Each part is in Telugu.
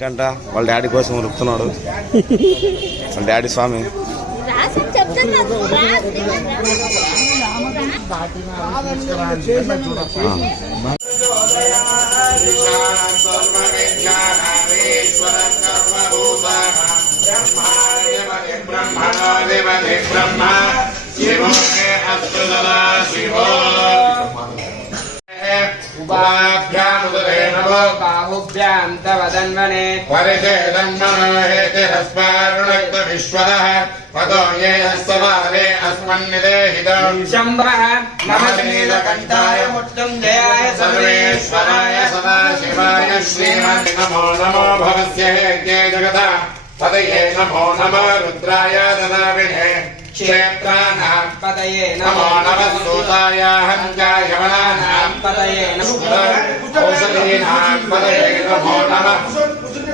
మణికంఠ వాళ్ళ డాడీ కోసం ఉరుకుతున్నాడు. వాళ్ళ డాడీ స్వామి बाहुभ्यां तव दन्वने वरिते दन्वनेति हस्मारुणक्त विश्वः पदो ये हस्तवारे अस्मन्निदेहितं शम्भः नमस्नीलकण्ठाय मुत्तुञ्जयाय सर्वेश्वराय सदाशिवाय श्रीमन् नमो नमो भवस्य हे जगता पदये नमो नमः रुद्राय ददाविने क्षेत्राणां पतये नमो नमः सूताय हन्ताय यवनानां पतये औषधीनां पतये नमो नमः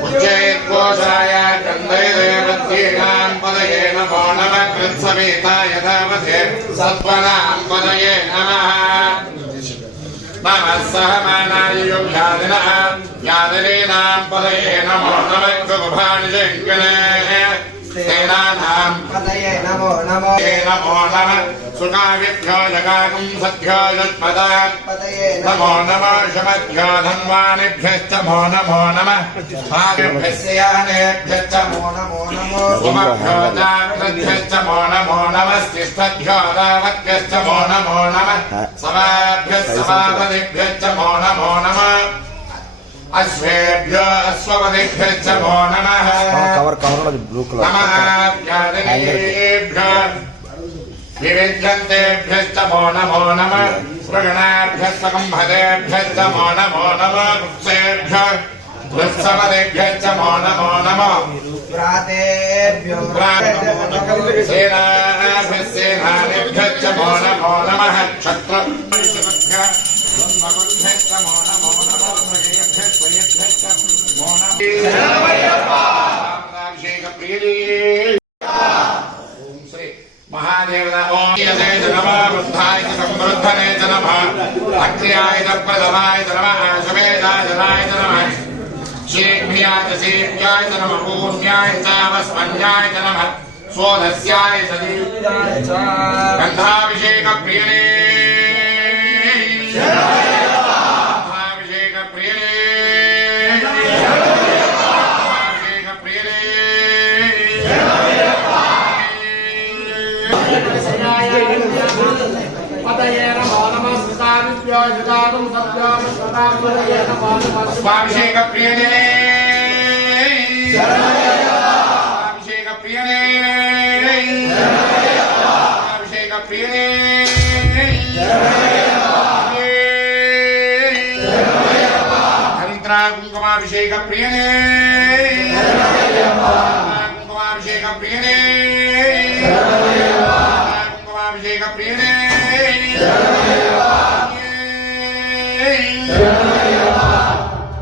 उच्चैर्घोषाय गन्धैर्देवतीनां पतये नमो नमः कृत्सवेताय धावते सत्त्वनां पतये नमः नमः सहमानाय योग्यादिनः यादिनीनां पतये नमो नमः शुभानिशङ्कने पतये नमो नमो नमो नमः सुखाविभ्यो जगाकुं सद्भ्यो यत्पदा नमो नमः शमभ्यो धन्वानिभ्यश्च नमो नमः भाग्यभ्यस्यानेभ्यश्च नमो सुमभ्यो जाग्रभ्यश्च नमो नमः स्तिष्ठभ्यो रावभ्यश्च नमो नमः समाभ्यः समापदिभ्यश्च नमो नमः अश्वेभ्यो अश्वपदिभ्यश्च नमो नमः नमः व्याधिभ्यो विविध्यन्तेभ्यश्च नमो नमः सृगणाभ्यश्च कुम्भदेभ्यश्च नमो नमः वृक्षेभ्यो वृक्षपदेभ्यश्च नमो नमः प्रातेभ्यो सेनाभ्यश्च नमो नमः क्षत्रभ्यः नमो नमः महादेव ओम नमः वृद्धाय संवृद्धने च नमः अक्षयाय प्रथमाय नमः शुभेदाय नमः शीघ्रियाय च शीघ्राय नमः पूर्ण्याय च वस्मन्याय नमः स्वोधस्याय च दीप्ताय च गन्धाभिषेक प्रियने गन्धाभिषेक प्रियने पतये नमो नमः सुताभ्यो जुगाकुं सभ्यो सदाभ्यो नमो नमः स्वाभिषेक प्रियने स्वाभिषेक प्रियने स्वाभिषेक प्रियने हरिद्रा कुंकुमाभिषेक प्रियने कुंकुमाभिषेक प्रियने कुंकुमाभिषेक प्रियने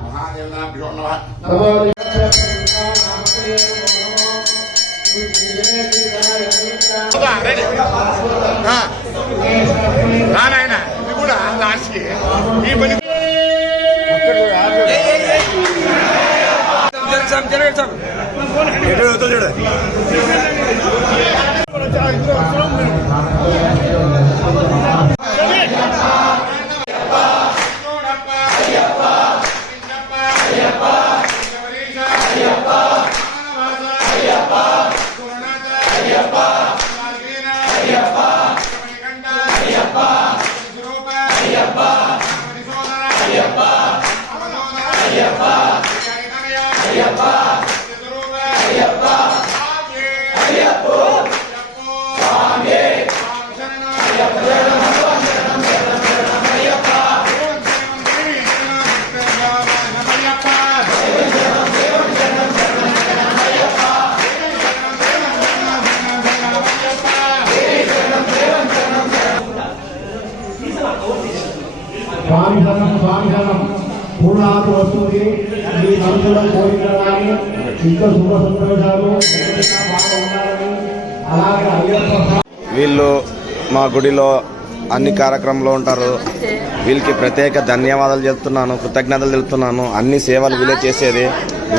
महादेवनाभ्यो नमः నారాయణ ఇది కూడా లాస్ట్కి ఈ పని స్వామిధనం పూర్ణాకు వస్తుంది. మీ మనుషుల కోరికలు కానీ ఇంకా శుభ సంతోషాలు అలాగే వీళ్ళు మా గుడిలో అన్ని కార్యక్రమంలో ఉంటారు. వీళ్ళకి ప్రత్యేక ధన్యవాదాలు చెప్తున్నాను, కృతజ్ఞతలు తెలుపుతున్నాను. అన్ని సేవలు వీళ్ళే చేసేది.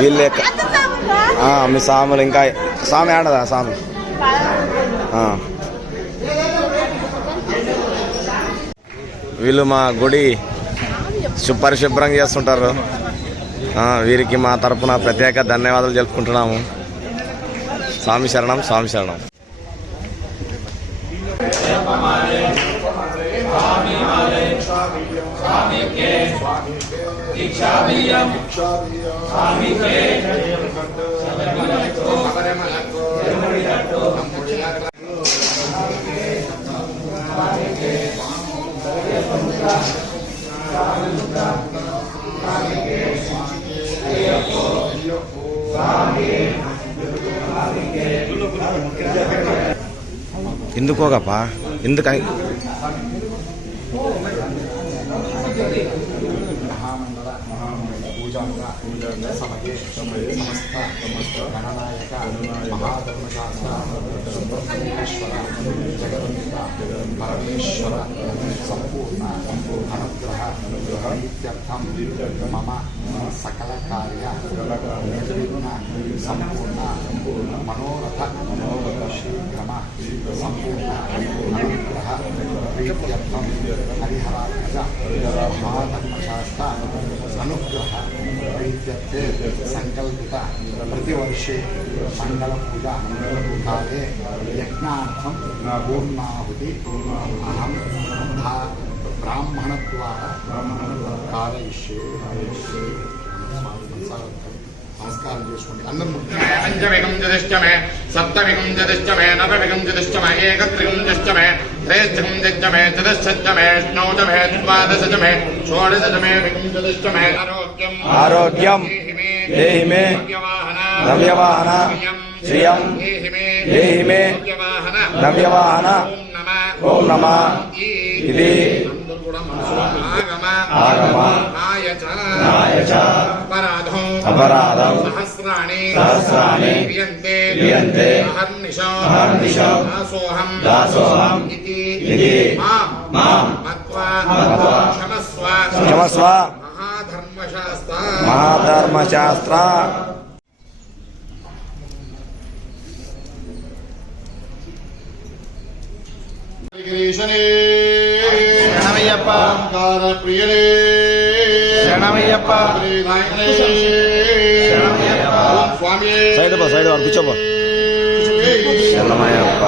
వీళ్ళే మీ స్వాములు ఇంకా స్వామి ఆడదా స్వామి వీళ్ళు మా గుడి పరిశుభ్రం చేస్తుంటారు. వీరికి మా తరపున ప్రత్యేక ధన్యవాదాలు తెలుపుకుంటున్నాము. స్వామి శరణం, స్వామి శరణం. ఎందుకోగప్పా ఎందుకని పరమేశ్వర సంపూర్ణ అనుగ్రహ మమ సకల కార్య నిర్విఘ్న సంపూర్ణ మనోరథ శీఘ్రమ సంపూర్ణ అనుగ్రహ ప్రీత్యర్థం హరిహరాత్మజ మహాధర్మశాస్త్ర అనుగ్రహ ప్రీత్యర్థే సంకల్పిత प्रतिवर्षे मंगलपूजा काले यज्ञार्थं पूर्णाहुति अहं ब्राह्मणद्वारा कारयिष्ये. नमस्कार पंचविगम जदिष्टमे सप्तविगम जदिष्टमे नवविगम जदिष्टमे एकत्रिगम जदिष्टमे त्रयस्त्रिगम जदिष्टमे चतुष्टमे नवदमे द्वादशमे षोडशमे विगम जदिष्टमे आरोग्यम देहि मे नव्यवाहन श्रियं देहि मे नव्यवाहन. ओम नमः इति आगम नाय च अपराधं सहस्राणि क्रियन्ते अहर्निशो दासोऽहम् इति मां मत्वा क्षमस्व महाधर्मशास्त्र. శరణమయ్యప్ప ప్రియనే శరణమయ్యప్ప స్వామి సైడ్ కూర్చోబా. శరణమయ్యప్ప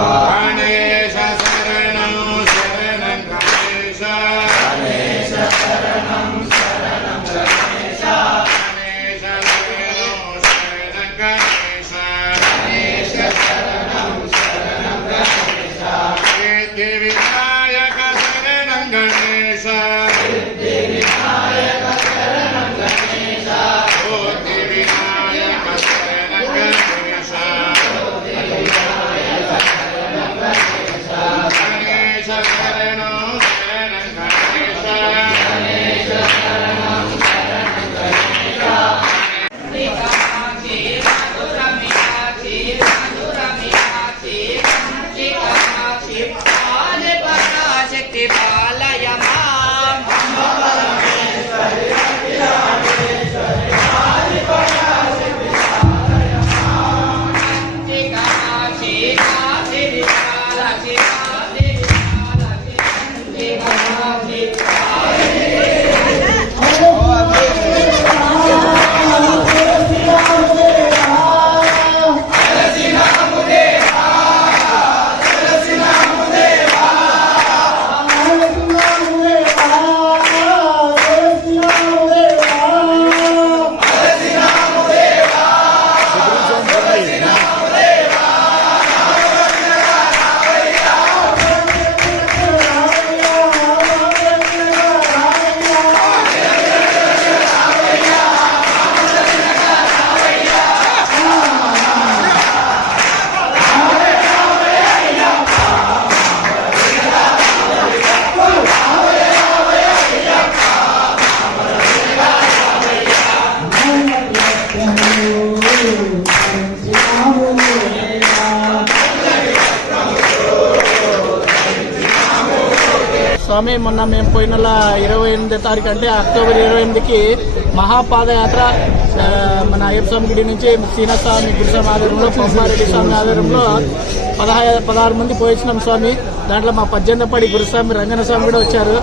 స్వామి మొన్న మేము పోయిన నెల 28వ తారీఖు అంటే అక్టోబర్ 28కి మహాపాదయాత్ర మన అయ్యప్ప స్వామి గుడి నుంచి శ్రీనాథస్వామి గురుస్వామి ఆధ్వర్యంలో పంపారెడ్డి స్వామి ఆధ్వర్యంలో 16 మంది పోయించినాం స్వామి. దాంట్లో మా 18 గురుస్వామి రంగన స్వామి కూడా వచ్చారు.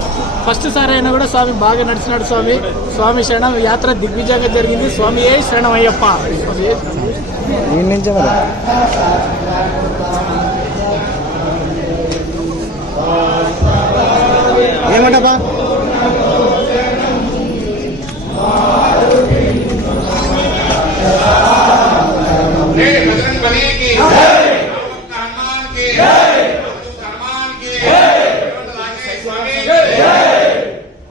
ఫస్ట్ సారి అయినా కూడా స్వామి బాగా నడిచినాడు స్వామి. స్వామి శరణం యాత్ర దిగ్విజయంగా జరిగింది. స్వామి ఏ శరణం అయ్యప్ప. ఏమంటా बजरंग बली की हनुमान की हनुमान की स्वामी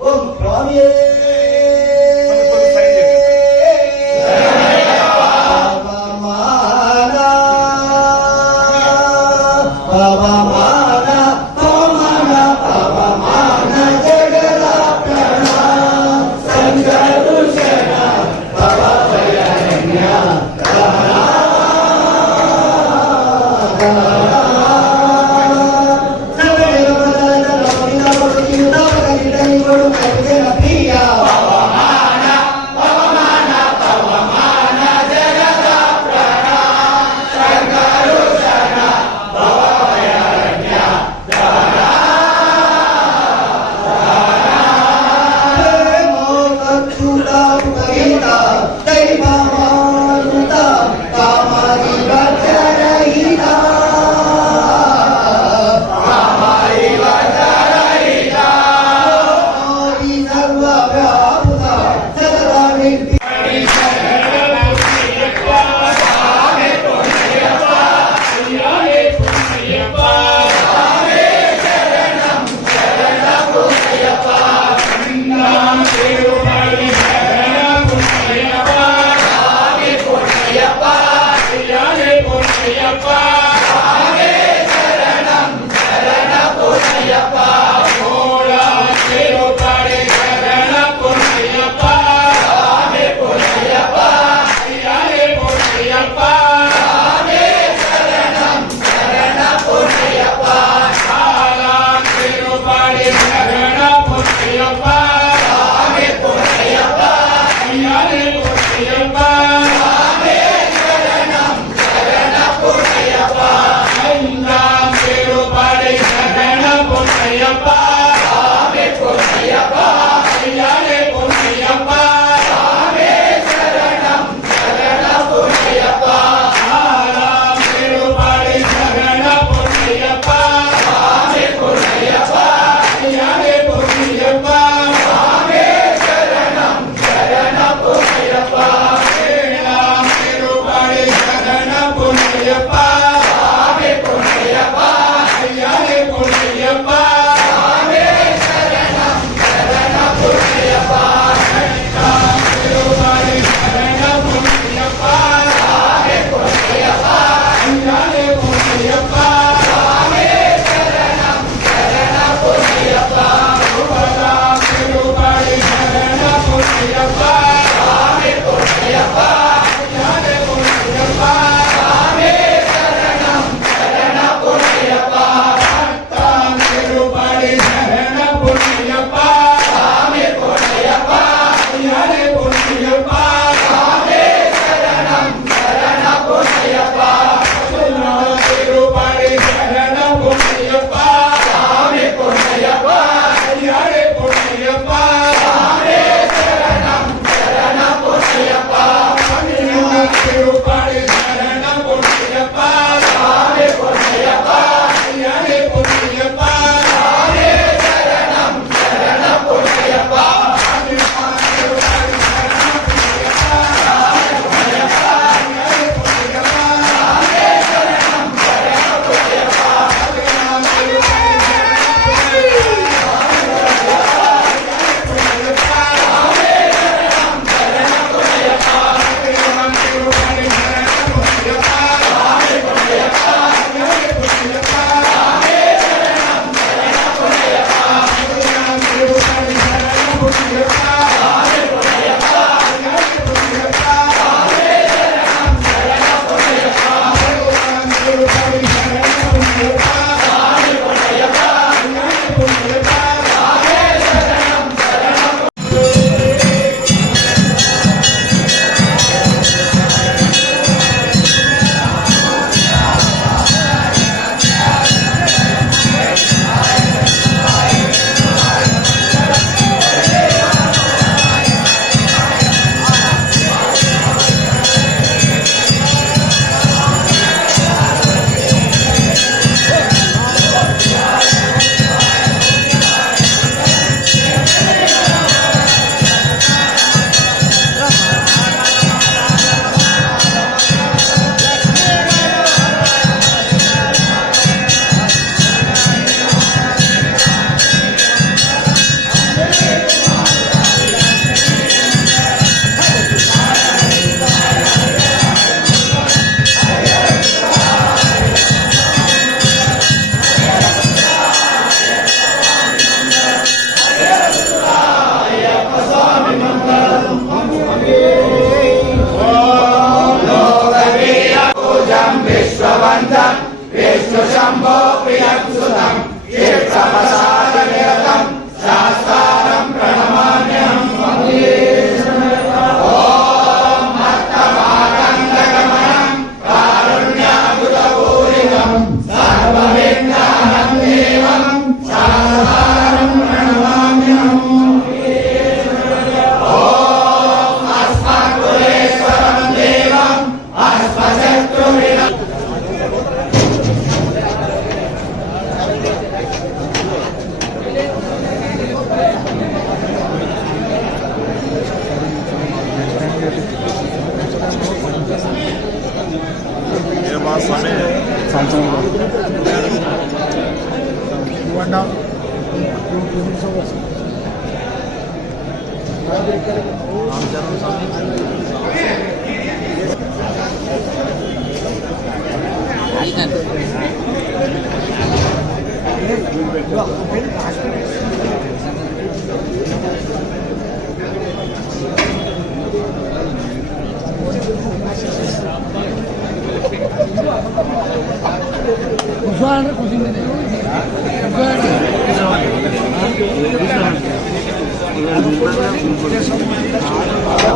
ओम स्वामी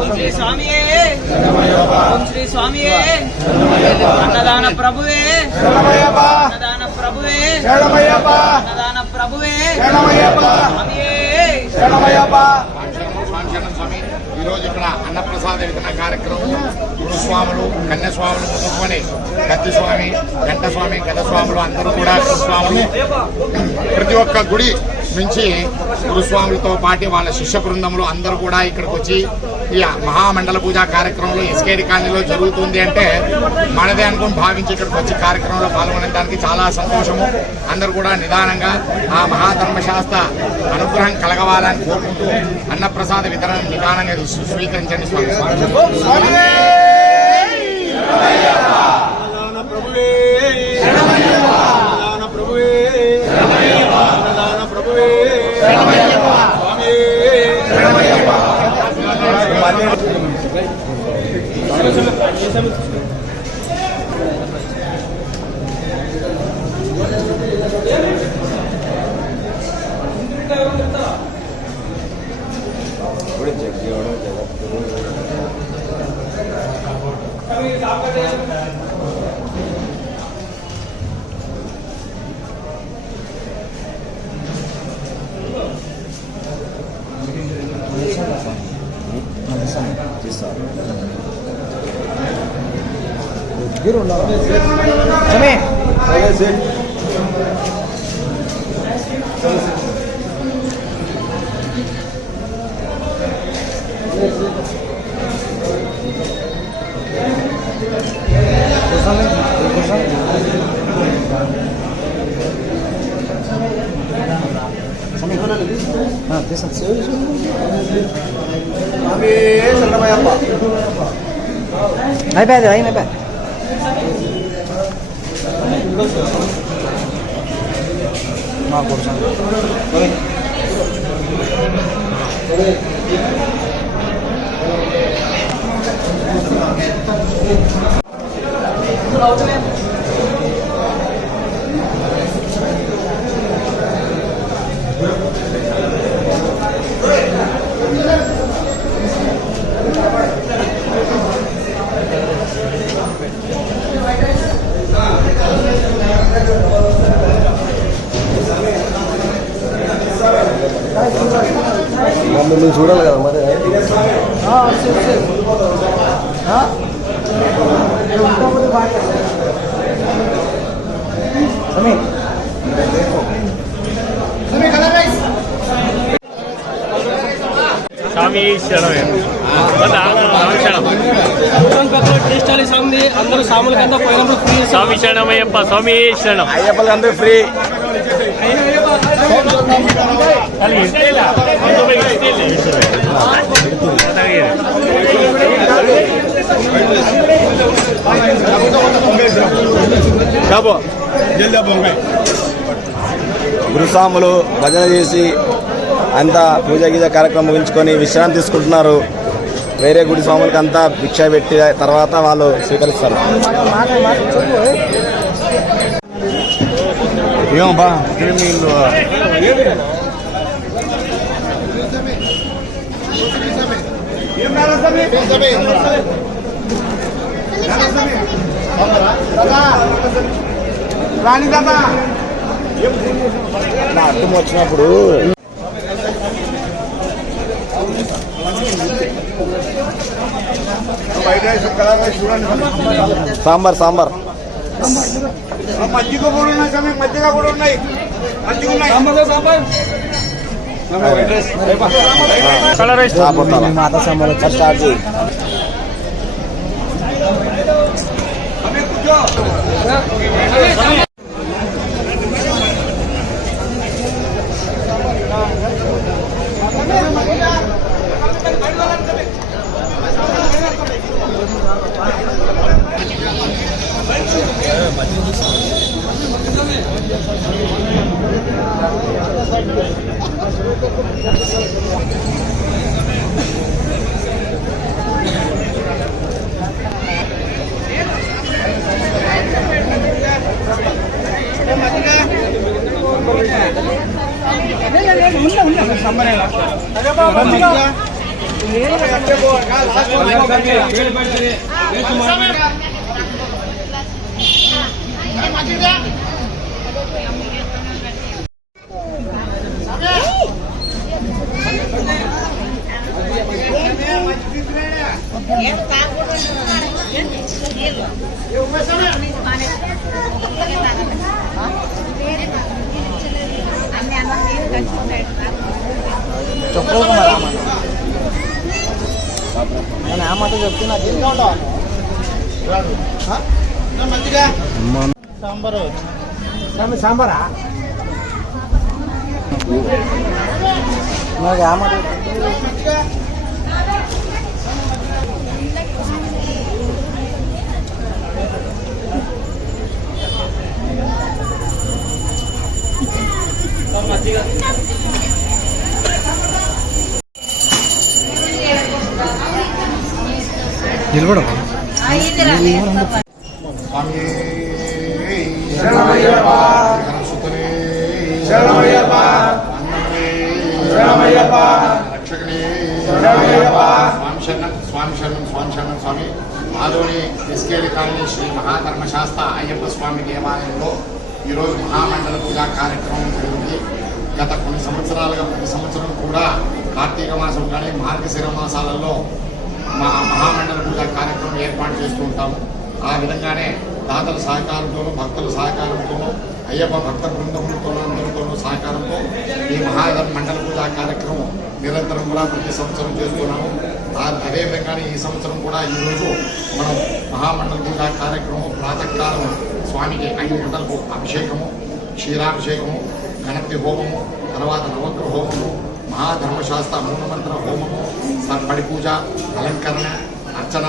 శ్రీ స్వామియే ఓం శ్రీ స్వామియే అన్నదాన ప్రభువే అన్నదాన ప్రభువే అన్నదాన ప్రభువే స్వామి ఈరోజు ఇక్కడ అన్నప్రసాద వితరణ కార్యక్రమం గురుస్వాములు కన్యస్వాములు మొదలుకొని కత్తి స్వామి గంట స్వామి గదస్వాములు అందరూ కూడా గురుస్వాములు ప్రతి ఒక్క గుడి నుంచి గురుస్వాములతో పాటు వాళ్ళ శిష్య బృందములు అందరూ కూడా ఇక్కడికి వచ్చి ఈ మహామండల పూజా కార్యక్రమంలో ఎస్కేడి కాలనీలో జరుగుతుంది అంటే మనదే అనుకుని భావించి ఇక్కడికి వచ్చి కార్యక్రమంలో పాల్గొనడానికి చాలా సంతోషము. అందరూ కూడా నిదానంగా ఆ మహాధర్మశాస్త్ర అనుగ్రహం కలగవాలని కోరుకుంటూ అన్నప్రసాద వితరణ నిదానంగా స్వీకరించండి స్వామి. అయిపోయింది నువ్వు చూడాలి కదా మరి. స్వామి అందరూ సాములకంతా పోయినప్పుడు ఫ్రీ. స్వామి శరణమయ్యప్ప, స్వామి శరణం. అయ్యప్పలు అందరూ ఫ్రీ. గురుస్వాములు భజన చేసి అంతా పూజ గీజ కార్యక్రమం ముగించుకొని విశ్రాంతి తీసుకుంటున్నారు. వేరే గుడి స్వాములకి అంతా భిక్ష పెట్టి తర్వాత వాళ్ళు స్వీకరిస్తారు. ఏం బా రాణి దాదా అర్థం వచ్చినప్పుడు సాంబార్ సాంబార్ మజ్జిగ కూడా ఉన్నాయి స్వామి, మజ్జిగ కూడా ఉన్నాయి. మజ్జిగ ఉన్నాయి. మాతా సాంబార్ స్టార్ట్ చేయి. సాంబారా నిలబడం స్వామి శరణమయ్యప్ప సుతనే శరణమయ్యప్ప అన్నమే శరణమయ్యప్ప రక్షకనే శరణమయ్యప్ప స్వామి శరణం స్వామి ఆదోని ఎస్కేడి కాలనీ శ్రీ మహాధర్మశాస్త్ర అయ్యప్ప స్వామి దేవాలయంలో ఈరోజు మహామండల పూజా కార్యక్రమం జరిగింది. గత కొన్ని సంవత్సరాలుగా ప్రతి సంవత్సరం కూడా కార్తీక మాసం కానీ మార్గశిర మాసాలలో మహామండల పూజా కార్యక్రమం ఏర్పాటు చేస్తూ ఉంటాము. ఆ విధంగానే దాతల సహకారంతోనూ భక్తుల సహకారంతోనూ అయ్యప్ప భక్త బృందములతోనూ అందరితోనూ సహకారంతో ఈ మండల పూజా కార్యక్రమం నిరంతరం కూడా ప్రతి సంవత్సరం చేస్తున్నాము. అదేవిధంగానే ఈ సంవత్సరం కూడా ఈరోజు మనం మహామండల పూజా కార్యక్రమం ప్రాతకాలం స్వామికి 5 గంటలకు అభిషేకము, క్షీరాభిషేకము, గణపతి హోమము, తర్వాత నవగ్రహ హోమము, మహాధర్మశాస్త్ర మూలమంత్ర హోమము, పడి పూజ, అలంకరణ, అర్చన,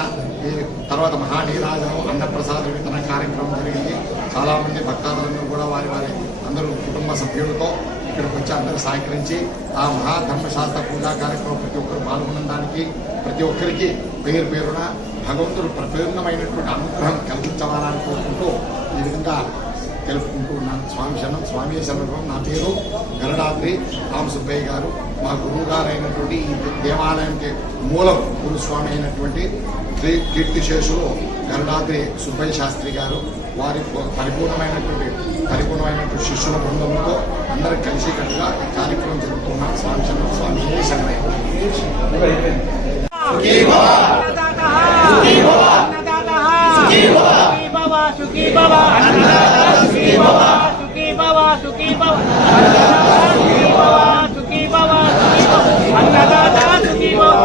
ఈ తర్వాత మహానీరాజనం, అన్నప్రసాద వితరణ కార్యక్రమం జరిగింది. చాలామంది భక్తాదులందరూ కూడా వారి అందరూ కుటుంబ సభ్యులతో ఇక్కడికి వచ్చి అందరూ సహకరించి ఆ మహాధర్మశాస్త్ర పూజా కార్యక్రమం ప్రతి ఒక్కరు పాల్గొనడానికి ప్రతి ఒక్కరికి పేరు పేరున భగవంతుడు ప్రపూర్ణమైనటువంటి అనుగ్రహం కల్పించవాలని కోరుకుంటూ ఈ విధంగా తెలుపుకుంటూ ఉన్నాను. స్వామి శరణం. నా పేరు గరుడాద్రి రామసుబ్బయ్య గారు. మా గురువు గారు అయినటువంటి ఈ దేవాలయానికి మూలం గురుస్వామి అయినటువంటి శ్రీ కీర్తిశేషులు గరుడాద్రి సుబ్బయ్య శాస్త్రి గారు. వారి పరిపూర్ణమైనటువంటి శిష్యుల బృందంతో అందరూ కలిసికట్టుగా ఈ కార్యక్రమం జరుగుతున్నాం. స్వామి శరణం. స్వామి శరణయ్య. సుఖీ భవ సుఖీ భవ సుఖీ భవ సుఖీ భవ సుఖీ భవ సుఖీ భవ అన్నదాత సుఖీ భవ.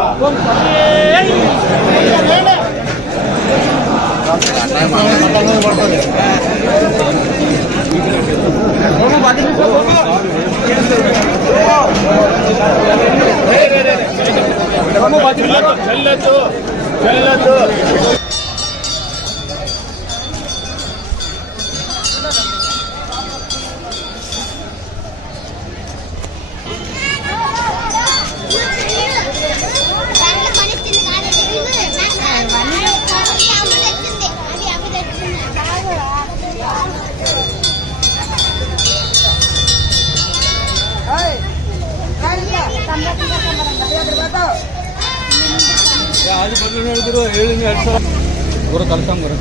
చెల్లదు గురు కలుస్తాం గురు